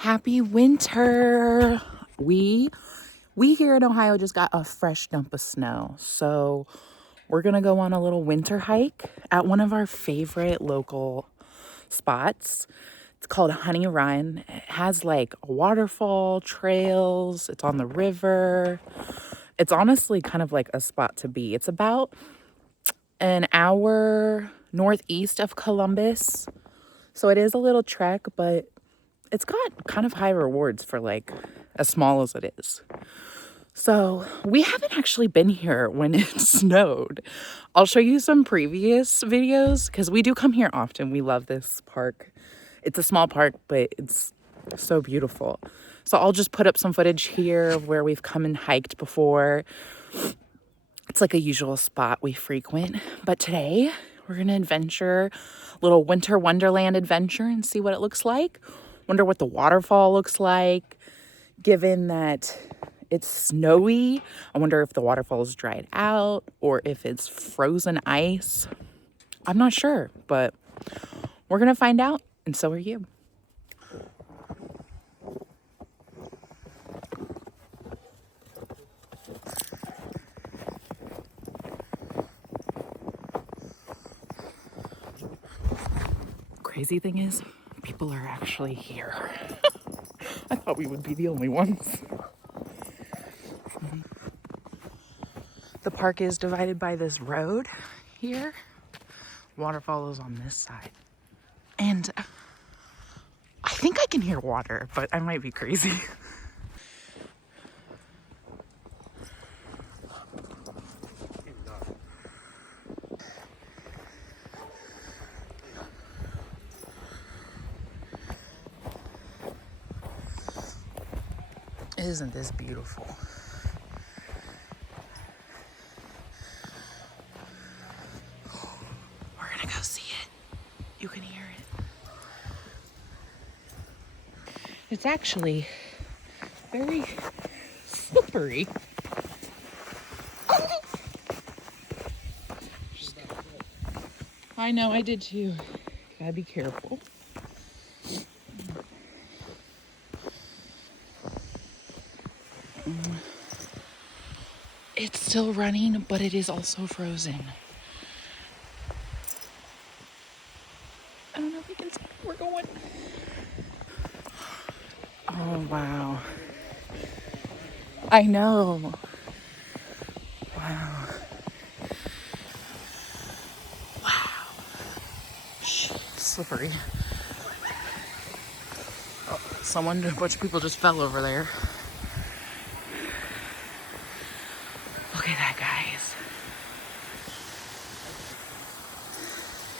Happy winter. We here in Ohio just got a fresh dump of snow. So we're gonna go on a little winter hike at one of our favorite local spots. It's called Honey Run. It has like a waterfall, trails, it's on the river. It's honestly kind of like a spot to be. It's about an hour northeast of Columbus. So it is a little trek, but it's got kind of high rewards for like as small as it is. So we haven't actually been here when it snowed. I'll show you some previous videos because we do come here often. We love this park. It's a small park, but it's so beautiful. So I'll just put up some footage here of where we've come and hiked before. It's like a usual spot we frequent. But today we're gonna adventure, a little winter wonderland adventure and see what it looks like. Wonder what the waterfall looks like. Given that it's snowy, I wonder if the waterfall is dried out or if it's frozen ice. I'm not sure, but we're gonna find out, and so are you. Crazy thing is, people are actually here. I thought we would be the only ones. The park is divided by this road here. Waterfall is on this side. And I think I can hear water, but I might be crazy. Isn't this beautiful? We're gonna go see it. You can hear it. It's actually very slippery. I know, I did too. Gotta be careful. It's still running, but it is also frozen. I don't know if you can see where we're going. Oh, wow. I know. Wow. Wow. Shh, slippery. Oh, a bunch of people just fell over there. Look at that, guys.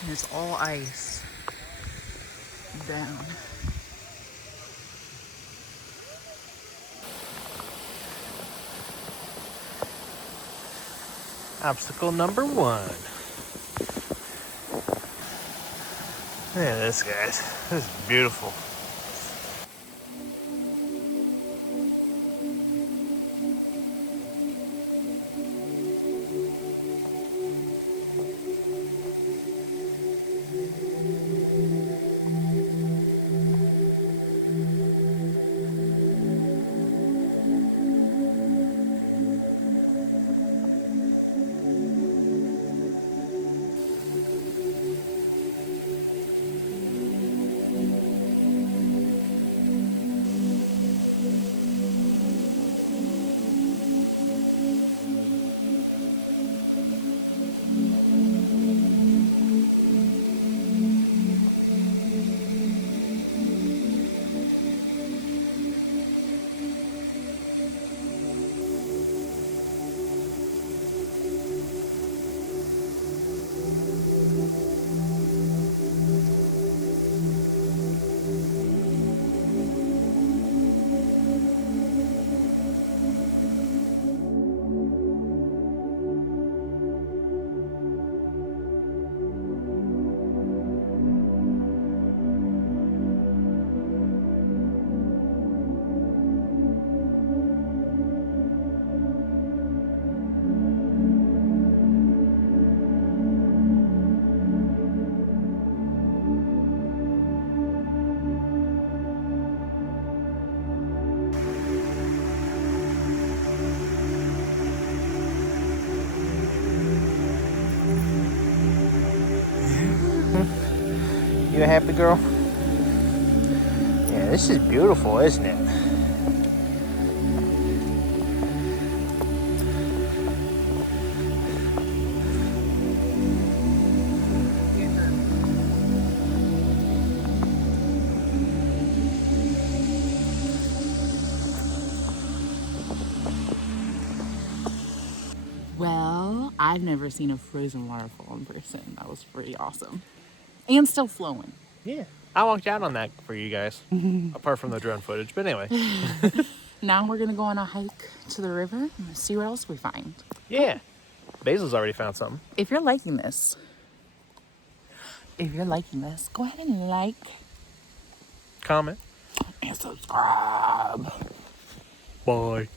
And it's all ice down. Obstacle number 1. Look at this, guys. This is beautiful. You a happy girl? Yeah, this is beautiful, isn't it? Well, I've never seen a frozen waterfall in person. That was pretty awesome. And still flowing. Yeah. I walked out on that for you guys, apart from the drone footage. But anyway. Now we're gonna go on a hike to the river and see what else we find. Yeah. Basil's already found something. If you're liking this, go ahead and like Comment. and subscribe. Bye.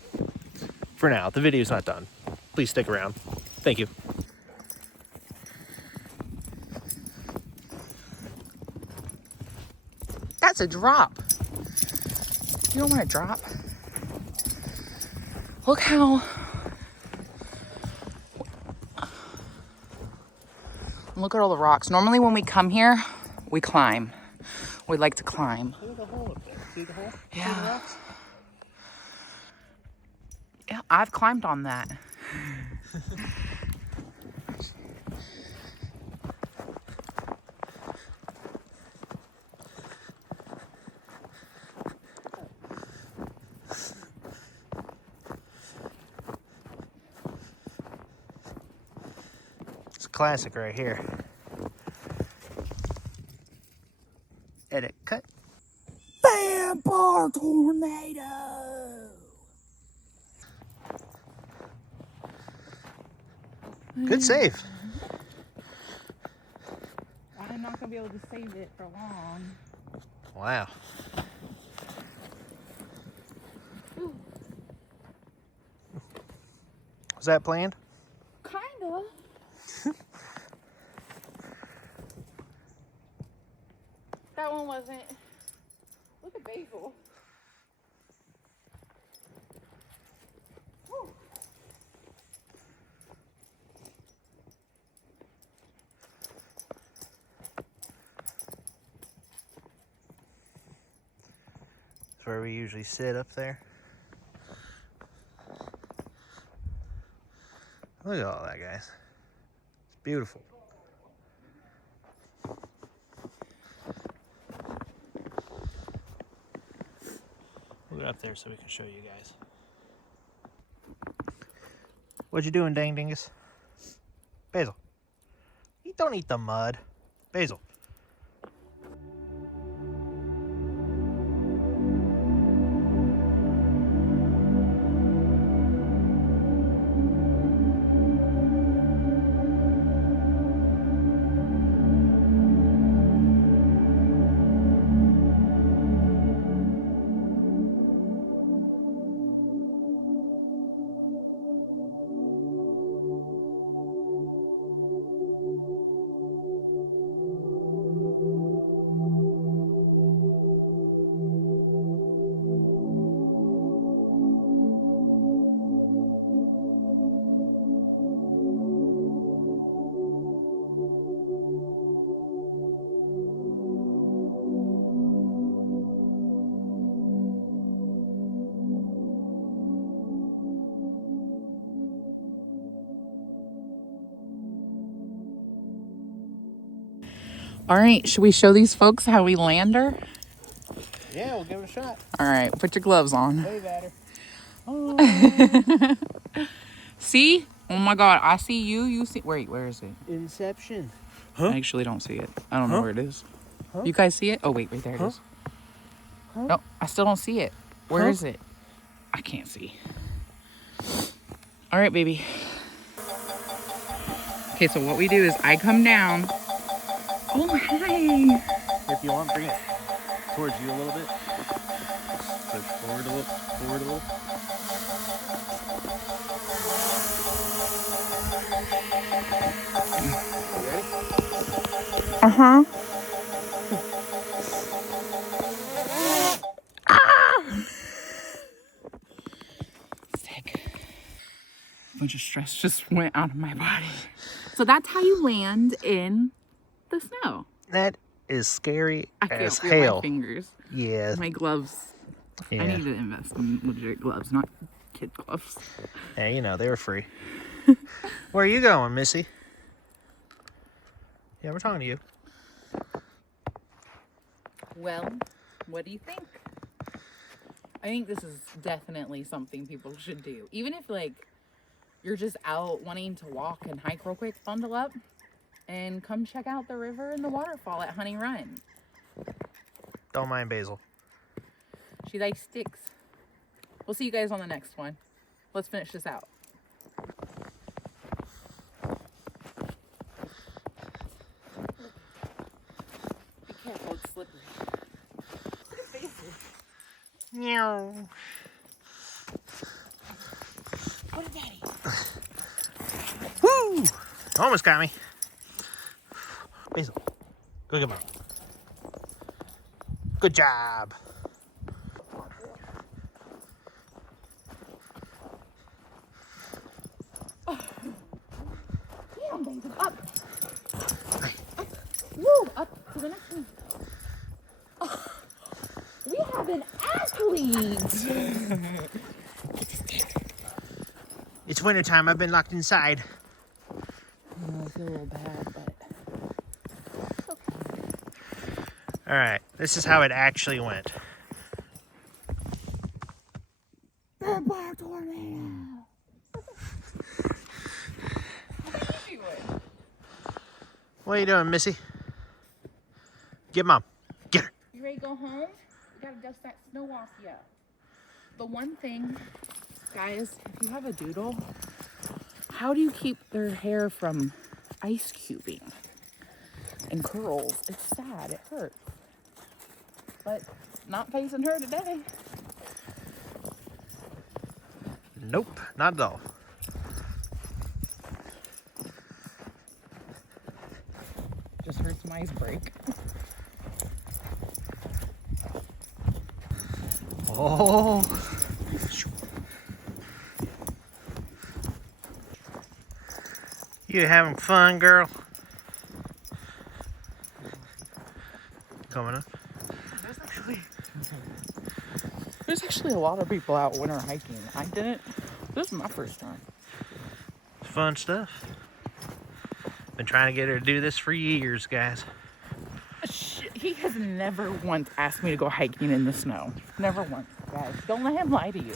For now, the video's not done. Please stick around. Thank you. That's a drop. You don't want to drop. Look how. Look at all the rocks. Normally when we come here, we climb. We like to climb. Look at the hole up there. See the hole? Yeah. See the rocks? Yeah, I've climbed on that. It's a classic right here. Edit, cut. Vampire tornado. Good save. I'm not gonna be able to save it for long. Wow. Was that planned? Kinda. That one wasn't. Look at Basil. Whew. That's where we usually sit up there. Look at all that, guys. It's beautiful. We'll go up there so we can show you guys. What you doing, dang dingus? Basil. You don't eat the mud. Basil. All right, should we show these folks how we land her? Yeah, we'll give it a shot. All right, put your gloves on. Wave at her. Oh. See? Oh my God, I see you. You see? Wait, where is it? Inception. I actually don't see it. I don't know where it is. You guys see it? Oh wait, there it is. No, I still don't see it. Where is it? I can't see. All right, baby. Okay, so what we do is I come down. Oh, hi. If you want, bring it towards you a little bit. Push forward a little. Forward a little. You ready? Uh-huh. Sick. A bunch of stress just went out of my body. So that's how you land in the snow. That is scary I can't as feel hell. my fingers. Yeah. My gloves. I Yeah. need to invest in legit gloves, not kid gloves. Yeah, you know, they were free. Where are you going, Missy? Yeah, we're talking to you. Well, what do you think? I think this is definitely something people should do. Even if, like, you're just out wanting to walk and hike real quick, bundle up and come check out the river and the waterfall at Honey Run. Don't mind Basil. She likes sticks. We'll see you guys on the next one. Let's finish this out. Be careful, it's slippery. Look at Basil. Meow. What a daddy. Woo! Almost got me. Basil, go get mom. Good job. Damn, Basil, up. Woo, up to the next one. Oh, we have an athlete. It's wintertime. I've been locked inside. I feel a little bad, but All right, this is how it actually went. Vampire tornado. What are you doing, Missy? Get mom. Get her. You ready to go home? We gotta dust that snow off you. The one thing, guys, if you have a doodle, how do you keep their hair from ice cubing and curls? It's sad, it hurts. But not facing her today. Nope, not at all. Just hurts my ice break. Oh. You having fun, girl? Coming up. There's actually a lot of people out winter hiking. I didn't. This is my first time. Fun stuff. Been trying to get her to do this for years, guys. He has never once asked me to go hiking in the snow. Never once, guys. Don't let him lie to you.